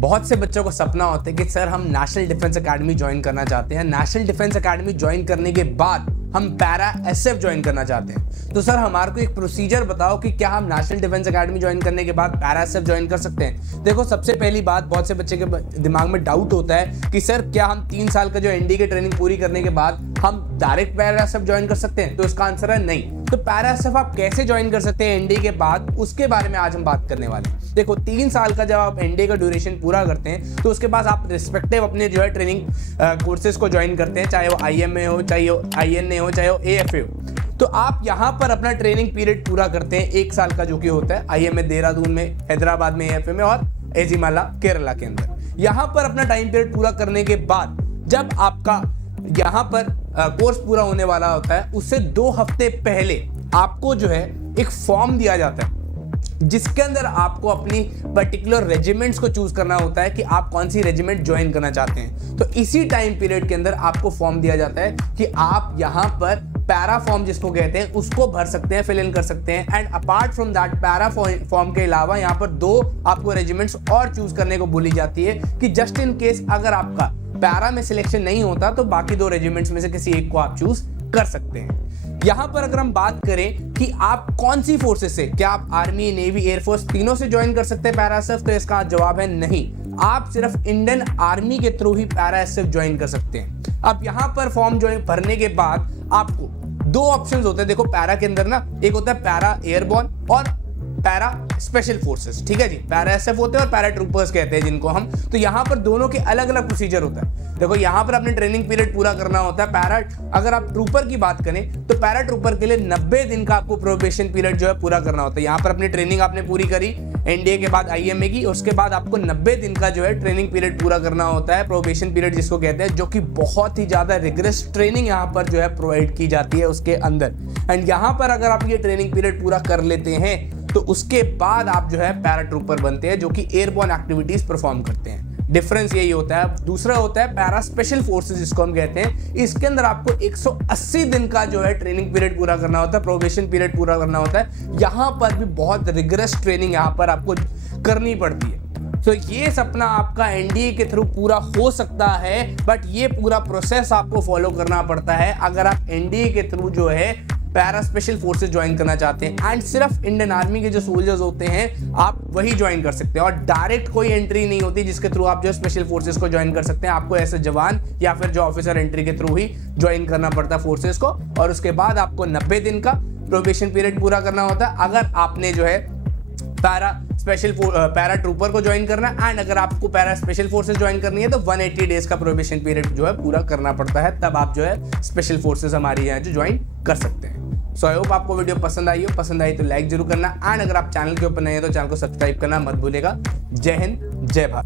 बहुत से बच्चों को सपना होता है कि सर हम नेशनल डिफेंस एकेडमी ज्वाइन करना चाहते हैं। नेशनल डिफेंस एकेडमी ज्वाइन करने के बाद हम पैरा एसएफ ज्वाइन करना चाहते हैं। तो सर हमारे को एक प्रोसीजर बताओ कि क्या हम नेशनल डिफेंस एकेडमी ज्वाइन करने के बाद पैरा एसएफ ज्वाइन कर सकते हैं। देखो, सबसे पहली बात, बहुत से बच्चे के दिमाग में डाउट होता है कि सर क्या हम 3 साल का जो एनडी की ट्रेनिंग पूरी करने के बाद हम डायरेक्ट पैरा एसएफ ज्वाइन कर सकते हैं। तो इसका आंसर है नहीं। तो पैरा एसएफ आप कैसे ज्वाइन कर सकते हैं एनडी के बाद, उसके बारे में आज हम बात करने वाले हैं। देखो, 3 साल का जब आप एनडी का ड्यूरेशन पूरा करते हैं तो उसके बाद आप रिस्पेक्टिव अपने जो है ट्रेनिंग कोर्सेज को ज्वाइन करते हैं, चाहे वो आईएमए हो, चाहे वो आईएनए हो, चाहे वो एएफए हो। तो आप यहाँ पर अपना ट्रेनिंग पीरियड पूरा करते हैं 1 साल का, जो कि होता है आईएमए देहरादून में, हैदराबाद में एएफए में, और एजिमाला केरला के अंदर। यहाँ पर अपना टाइम पीरियड पूरा करने के बाद जब आपका यहाँ पर कोर्स पूरा होने वाला होता है, उससे 2 हफ्ते पहले आपको जो है एक फॉर्म दिया जाता है जिसके अंदर आपको अपनी पर्टिकुलर रेजिमेंट्स को चूज करना होता है कि आप कौन सी रेजिमेंट ज्वाइन करना चाहते हैं। तो इसी टाइम पीरियड के अंदर आपको फॉर्म दिया जाता है कि आप यहाँ पर पैरा फॉर्म जिसको कहते हैं उसको भर सकते हैं, फिल इन कर सकते हैं। And apart from that para form के अलावा यहाँ पर 2 आपको रेजिमेंट्स और चूज करने को बोली जाती है कि जस्ट इन केस अगर आपका पैरा में सिलेक्शन नहीं होता तो बाकी 2 रेजिमेंट्स में से किसी एक को आप चूज कर सकते हैं। यहां पर अगर हम बात करें कि आप कौन सी फोर्सेस से, क्या आप आर्मी, नेवी, एयरफोर्स तीनों से ज्वाइन कर सकते हैं पैरा एसएफ, तो इसका जवाब है नहीं। आप सिर्फ इंडियन आर्मी के थ्रू ही पैरा एसएफ ज्वाइन कर सकते हैं। अब यहां पर फॉर्म ज्वाइन भरने के बाद आपको 2 ऑप्शंस होते हैं। देखो, पैरा के अंदर ना एक होता है पैरा एयरबॉर्न और पैरा स्पेशल फोर्सेस, ठीक है जी। पैरा एसएफ होते हैं और पैरा ट्रूपर्स कहते हैं जिनको हम। तो यहाँ पर दोनों के अलग अलग प्रोसीजर होता है। देखो, यहाँ पर अपने ट्रेनिंग पीरियड पूरा करना होता है। पैरा, अगर आप ट्रूपर की बात करें तो पैरा ट्रूपर के लिए 90 दिन का आपको प्रोबेशन पीरियड जो है पूरा करना होता है। यहाँ पर अपनी ट्रेनिंग आपने पूरी करी एनडीए के बाद आईएमए की, उसके बाद आपको 90 दिन का जो है ट्रेनिंग पीरियड पूरा करना होता है, प्रोबेशन पीरियड जिसको कहते हैं, जो कि बहुत ही ज्यादा रिगरस ट्रेनिंग यहाँ पर जो है प्रोवाइड की जाती है उसके अंदर। एंड यहाँ पर अगर आप ये ट्रेनिंग पीरियड पूरा कर लेते हैं तो उसके बाद आप जो है पैरा ट्रूपर बनते हैं, जो कि एयरबॉर्न एक्टिविटीज परफॉर्म करते हैं। डिफरेंस यही होता है। दूसरा होता है पैरा स्पेशल फोर्सेस जिसको हम कहते हैं। इसके अंदर आपको 180 दिन का जो है ट्रेनिंग पीरियड पूरा करना होता है, प्रोबेशन पीरियड पूरा करना होता है। यहाँ पर भी बहुत रिगरस ट्रेनिंग यहाँ पर आपको करनी पड़ती है। तो ये सपना आपका एनडीए के थ्रू पूरा हो सकता है, बट ये पूरा प्रोसेस आपको फॉलो करना पड़ता है अगर आप एनडीए के थ्रू जो है पैरा स्पेशल फोर्सेस ज्वाइन करना चाहते हैं। एंड सिर्फ इंडियन आर्मी के जो सोल्जर्स होते हैं आप वही ज्वाइन कर सकते हैं, और डायरेक्ट कोई एंट्री नहीं होती जिसके थ्रू आप जो स्पेशल फोर्सेस को ज्वाइन कर सकते हैं। आपको ऐसे जवान या फिर जो ऑफिसर एंट्री के थ्रू ही ज्वाइन करना पड़ता है फोर्सेस को, और उसके बाद आपको 90 दिन का प्रोबेशन पीरियड पूरा करना होता है अगर आपने जो है पैरा ट्रूपर को ज्वाइन करना है। एंड अगर आपको पैरा स्पेशल फोर्सेस ज्वाइन करनी है तो 180 डेज का प्रोबेशन पीरियड जो है पूरा करना पड़ता है, तब आप जो है स्पेशल फोर्सेस हमारी यहाँ जो ज्वाइन कर सकते हैं। सो आई होप आपको वीडियो पसंद आई हो। पसंद आई तो लाइक जरूर करना, एंड अगर आप चैनल के ऊपर नए हैं तो चैनल को सब्सक्राइब करना मत भूलेगा। जय हिंद, जय भारत।